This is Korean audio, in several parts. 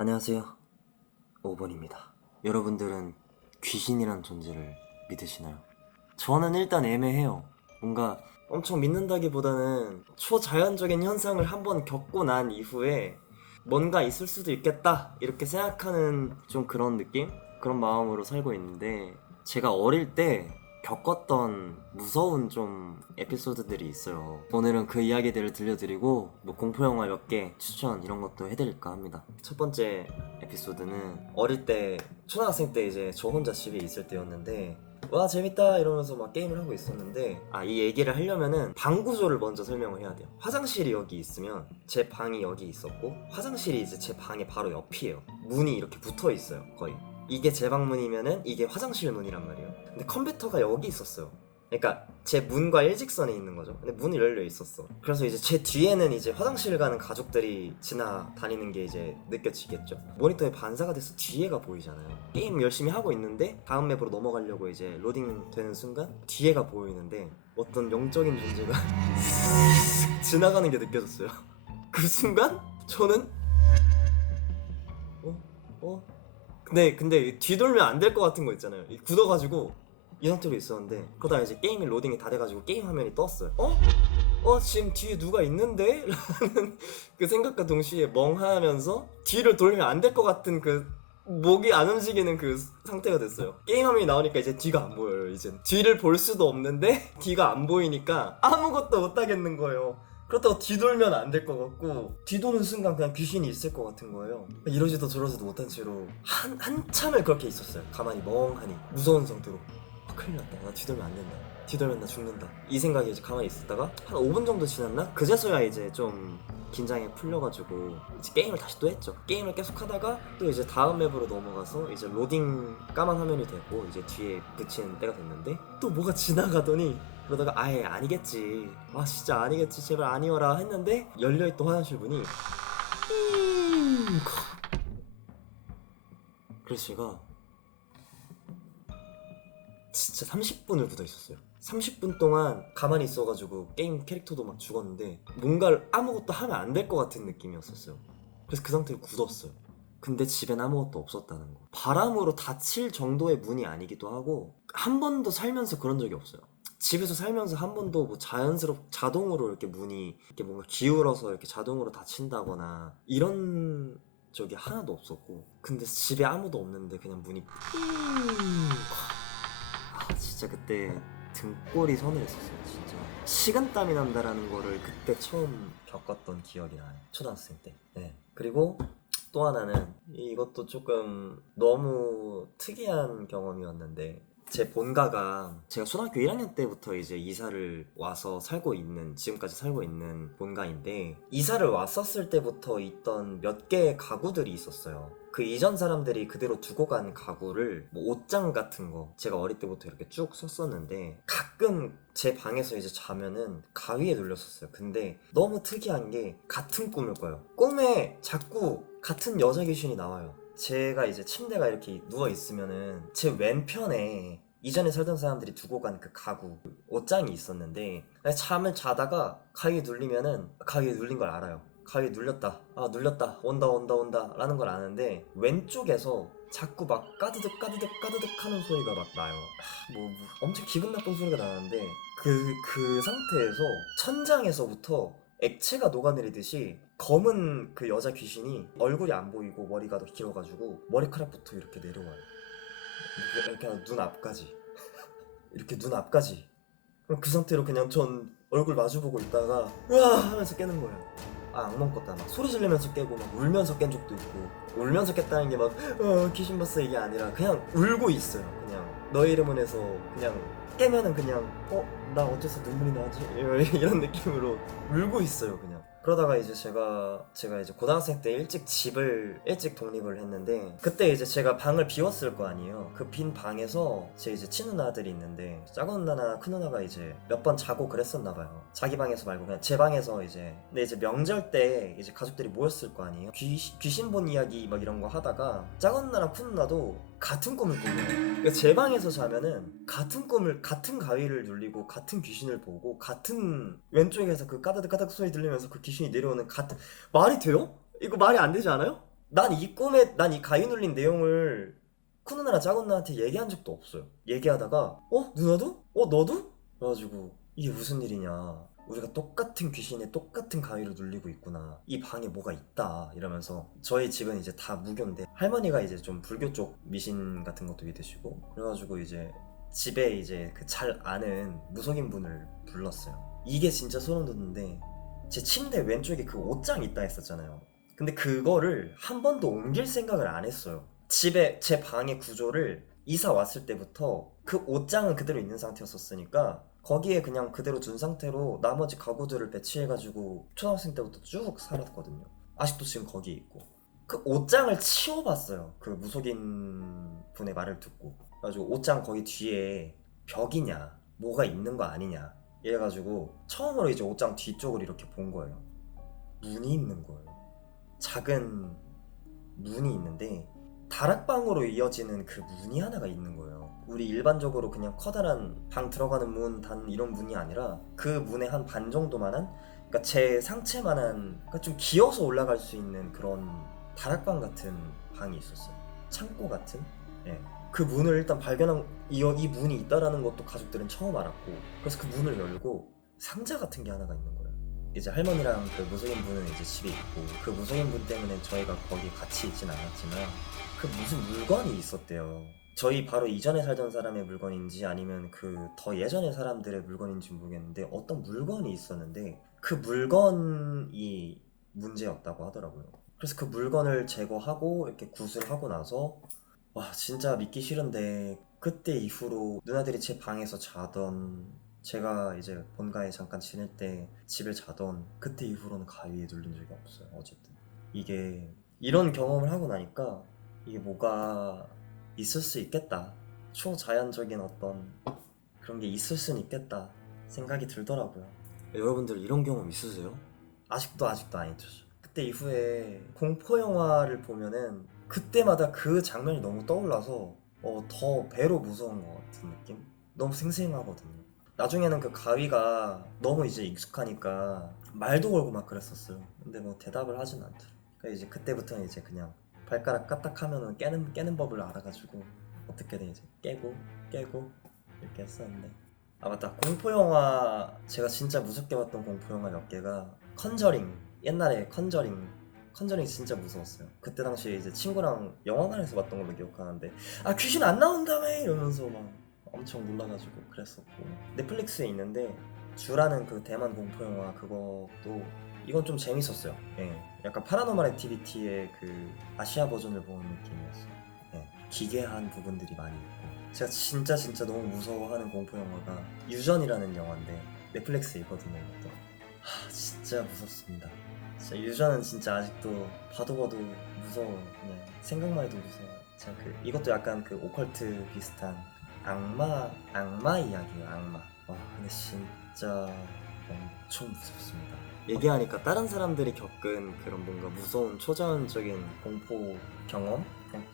안녕하세요. 5번입니다. 여러분들은 귀신이란 존재를 믿으시나요? 저는 일단 애매해요. 뭔가 엄청 믿는다기보다는 초자연적인 현상을 한번 겪고 난 이후에 뭔가 있을 수도 있겠다 이렇게 생각하는 좀 그런 느낌? 그런 마음으로 살고 있는데, 제가 어릴 때 겪었던 무서운 좀 에피소드들이 있어요. 오늘은 그 이야기들을 들려드리고 뭐 공포영화 몇 개 추천 이런 것도 해드릴까 합니다. 첫 번째 에피소드는 어릴 때 초등학생 때 이제 저 혼자 집에 있을 때였는데, 와 재밌다 이러면서 막 게임을 하고 있었는데, 이 얘기를 하려면은 방 구조를 먼저 설명을 해야 돼요. 화장실이 여기 있으면 제 방이 여기 있었고, 화장실이 이제 제 방의 바로 옆이에요. 문이 이렇게 붙어 있어요. 거의 이게 제 방문이면은 이게 화장실 문이란 말이에요. 근데 컴퓨터가 여기 있었어요. 그러니까 제 문과 일직선에 있는 거죠. 근데 문이 열려 있었어. 그래서 이제 제 뒤에는 이제 화장실 가는 가족들이 지나다니는 게 이제 느껴지겠죠. 모니터에 반사가 돼서 뒤에가 보이잖아요. 게임 열심히 하고 있는데 다음 맵으로 넘어가려고 이제 로딩 되는 순간 뒤에가 보이는데 어떤 영적인 존재가 지나가는 게 느껴졌어요. 그 순간 저는 어? 어? 근데 뒤돌면 안 될 것 같은 거 있잖아요. 굳어가지고 이 상태로 있었는데, 그러다가 이제 게임이 로딩이 다 돼가지고 게임 화면이 떴어요. 지금 뒤에 누가 있는데? 라는 그 생각과 동시에 멍하면서 뒤를 돌리면 안 될 것 같은 그 목이 안 움직이는 그 상태가 됐어요. 게임 화면이 나오니까 이제 뒤가 안 보여요. 이젠 뒤를 볼 수도 없는데 뒤가 안 보이니까 아무것도 못 하겠는 거예요. 그렇다고 뒤돌면 안 될 것 같고, 뒤도는 순간 그냥 귀신이 있을 것 같은 거예요. 이러지도 저러지도 못한 채로 한참을 그렇게 있었어요. 가만히 멍하니 무서운 상태로. 큰일 났다, 나 뒤돌면 안 된다, 뒤돌면 나 죽는다, 이 생각에 이제 가만히 있었다가 한 5분 정도 지났나? 그제서야 이제 좀 긴장이 풀려가지고 이제 게임을 다시 또 했죠. 게임을 계속 하다가 또 이제 다음 맵으로 넘어가서 이제 로딩 까만 화면이 되고 이제 뒤에 붙이는 때가 됐는데, 또 뭐가 지나가더니, 그러다가 아예 아니겠지, 진짜 아니겠지, 제발 아니어라 했는데 열려있던 화장실 문이 그래서 제가 진짜 30분을 굳어 있었어요. 30분 동안 가만히 있어가지고 게임 캐릭터도 막 죽었는데 뭔가를 아무것도 하면 안 될 것 같은 느낌이었었어요. 그래서 그 상태로 굳었어요. 근데 집엔 아무것도 없었다는 거. 바람으로 닫힐 정도의 문이 아니기도 하고, 한 번도 살면서 그런 적이 없어요. 집에서 살면서 한 번도 뭐 자동으로 이렇게 문이 이렇게 뭔가 기울어서 이렇게 자동으로 닫힌다거나 이런 적이 하나도 없었고, 근데 집에 아무도 없는데 그냥 문이 진짜 그때 등골이 서늘했었어요. 진짜 식은땀이 난다라는 거를 그때 처음 겪었던 기억이 나요. 초등학생 때. 네. 그리고 또 하나는, 이것도 조금 너무 특이한 경험이었는데, 제 본가가 제가 초등학교 1학년 때부터 이제 이사를 와서 지금까지 살고 있는 본가인데, 이사를 왔었을 때부터 있던 몇 개의 가구들이 있었어요. 그 이전 사람들이 그대로 두고 간 가구를, 뭐 옷장 같은 거 제가 어릴 때부터 이렇게 쭉 썼었는데, 가끔 제 방에서 이제 자면은 가위에 눌렸었어요. 근데 너무 특이한 게 같은 꿈을 꿔요. 꿈에 자꾸 같은 여자 귀신이 나와요. 제가 이제 침대가 이렇게 누워 있으면은 제 왼편에 이전에 살던 사람들이 두고 간 그 가구 옷장이 있었는데, 잠을 자다가 가위에 눌리면은 가위에 눌린 걸 알아요. 가위에 눌렸다, 눌렸다, 온다 라는 걸 아는데, 왼쪽에서 자꾸 막 까드득 까드득 까드득 하는 소리가 막 나요. 뭐 엄청 기분 나쁜 소리가 나는데, 그 상태에서 천장에서부터 액체가 녹아내리듯이 검은 그 여자 귀신이, 얼굴이 안 보이고 머리가 더 길어가지고 머리카락부터 이렇게 내려와요. 이렇게 눈 앞까지, 이렇게 눈 앞까지. 그럼 그 상태로 그냥 전 얼굴 마주보고 있다가 으아 하면서 깨는 거예요. 악몽 꿨다, 막 소리 지르면서 깨고 막 울면서 깬 적도 있고. 울면서 깼다는 게 막 귀신 봤어 이게 아니라 그냥 울고 있어요. 그냥 너의 이름은 해서 그냥 깨면은 그냥 나 어째서 눈물이 나지? 이런 느낌으로 울고 있어요 그냥. 그러다가 이제 제가 이제 고등학생 때 일찍 독립을 했는데, 그때 이제 제가 방을 비웠을 거 아니에요. 그 빈 방에서 제 이제 친누나들이 있는데, 작은 누나나 큰 누나가 이제 몇 번 자고 그랬었나 봐요. 자기 방에서 말고 그냥 제 방에서 이제. 근데 이제 명절 때 이제 가족들이 모였을 거 아니에요. 귀신 본 이야기 막 이런 거 하다가 작은 누나랑 큰 누나도 같은 꿈을 꾼 거예요. 그러니까 제 방에서 자면은 같은 가위를 눌리고 같은 귀신을 보고, 같은 왼쪽에서 그 까다득 까다득 소리 들리면서 그 귀신이 내려오는, 말이 돼요? 이거 말이 안 되지 않아요? 난 이 꿈에 난 이 가위 눌린 내용을 큰 누나랑 작은 누나한테 얘기한 적도 없어요. 얘기하다가 누나도? 너도? 그래가지고 이게 무슨 일이냐, 우리가 똑같은 귀신에 똑같은 가위를 눌리고 있구나, 이 방에 뭐가 있다 이러면서. 저희 집은 이제 다 무교인데 할머니가 이제 좀 불교 쪽 미신 같은 것도 믿으시고 그래가지고 이제 집에 이제 그 잘 아는 무속인 분을 불렀어요. 이게 진짜 소름 돋는데, 제 침대 왼쪽에 그 옷장 있다 했었잖아요. 근데 그거를 한 번도 옮길 생각을 안 했어요. 집에 제 방의 구조를 이사 왔을 때부터 그 옷장은 그대로 있는 상태였었으니까 거기에 그냥 그대로 둔 상태로 나머지 가구들을 배치해가지고 초등학생 때부터 쭉 살았거든요. 아직도 지금 거기 있고. 그 옷장을 치워봤어요. 그 무속인 분의 말을 듣고. 그래가지고 옷장 거기 뒤에 벽이냐 뭐가 있는 거 아니냐 이래가지고 처음으로 이제 옷장 뒤쪽을 이렇게 본 거예요. 문이 있는 거예요. 작은 문이 있는데 다락방으로 이어지는 그 문이 하나가 있는 거예요. 우리 일반적으로 그냥 커다란 방 들어가는 문, 단 이런 문이 아니라 그 문의 한 반 정도만한, 그러니까 제 상체만한, 그러니까 좀 기어서 올라갈 수 있는 그런 다락방 같은 방이 있었어요. 창고 같은? 예. 그 문을 일단 발견한, 이 문이 있다라는 것도 가족들은 처음 알았고, 그래서 그 문을 열고 상자 같은 게 하나가 있는 거예요. 이제 할머니랑 그 무속인 분은 이제 집에 있고, 그 무속인 분 때문에 저희가 거기 같이 있진 않았지만 그 무슨 물건이 있었대요. 저희 바로 이전에 살던 사람의 물건인지 아니면 그 더 예전의 사람들의 물건인지 모르겠는데 어떤 물건이 있었는데 그 물건이 문제였다고 하더라고요. 그래서 그 물건을 제거하고 이렇게 구슬하고 나서, 와 진짜 믿기 싫은데 그때 이후로 누나들이 제 방에서 자던, 제가 이제 본가에 잠깐 지낼 때 집에 자던 그때 이후로는 가위에 눌린 적이 없어요. 어쨌든 이게 이런 경험을 하고 나니까 이게 뭐가 있을 수 있겠다, 초자연적인 어떤 그런 게 있을 수는 있겠다 생각이 들더라고요. 여러분들 이런 경험 있으세요? 아직도 안 잊혀져. 그때 이후에 공포 영화를 보면은 그때마다 그 장면이 너무 떠올라서 더 배로 무서운 것 같은 느낌? 너무 생생하거든요. 나중에는 그 가위가 너무 이제 익숙하니까 말도 걸고 막 그랬었어요. 근데 뭐 대답을 하진 않더라고요. 그러니까 이제 그때부터는 이제 그냥 발가락 까딱하면은 깨는 법을 알아가지고 어떻게든 이제 깨고 이렇게 했었는데. 아 맞다, 공포 영화 제가 진짜 무섭게 봤던 공포 영화 몇 개가 컨저링, 옛날에 컨저링 진짜 무서웠어요. 그때 당시에 이제 친구랑 영화관에서 봤던 걸로 기억하는데 아 귀신 안 나온다며 이러면서 막 엄청 놀라가지고 그랬었고. 넷플릭스에 있는데 주라는 그 대만 공포 영화, 그것도 이건 좀 재밌었어요. 예, 약간 파라노멀 액티비티의 그 아시아 버전을 보는 느낌이었어요. 예, 기괴한 부분들이 많이 있고. 제가 진짜 너무 무서워하는 공포 영화가 유전이라는 영화인데 넷플릭스에 있거든요. 이것도 진짜 무섭습니다. 진짜 유전은 진짜 아직도 봐도 무서워요. 그냥 생각만 해도 무서워. 진짜 이것도 약간 그 오컬트 비슷한 악마 이야기예요. 악마. 와 근데 진짜 엄청 무섭습니다. 얘기하니까 다른 사람들이 겪은 그런 뭔가 무서운 초자연적인 공포 경험,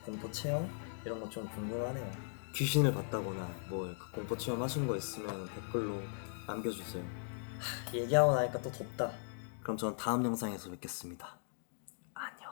공포 체험 이런 거 좀 궁금하네요. 귀신을 봤다거나 뭐 공포 체험 하신 거 있으면 댓글로 남겨주세요. 얘기하고 나니까 또 덥다. 그럼 저는 다음 영상에서 뵙겠습니다. 안녕.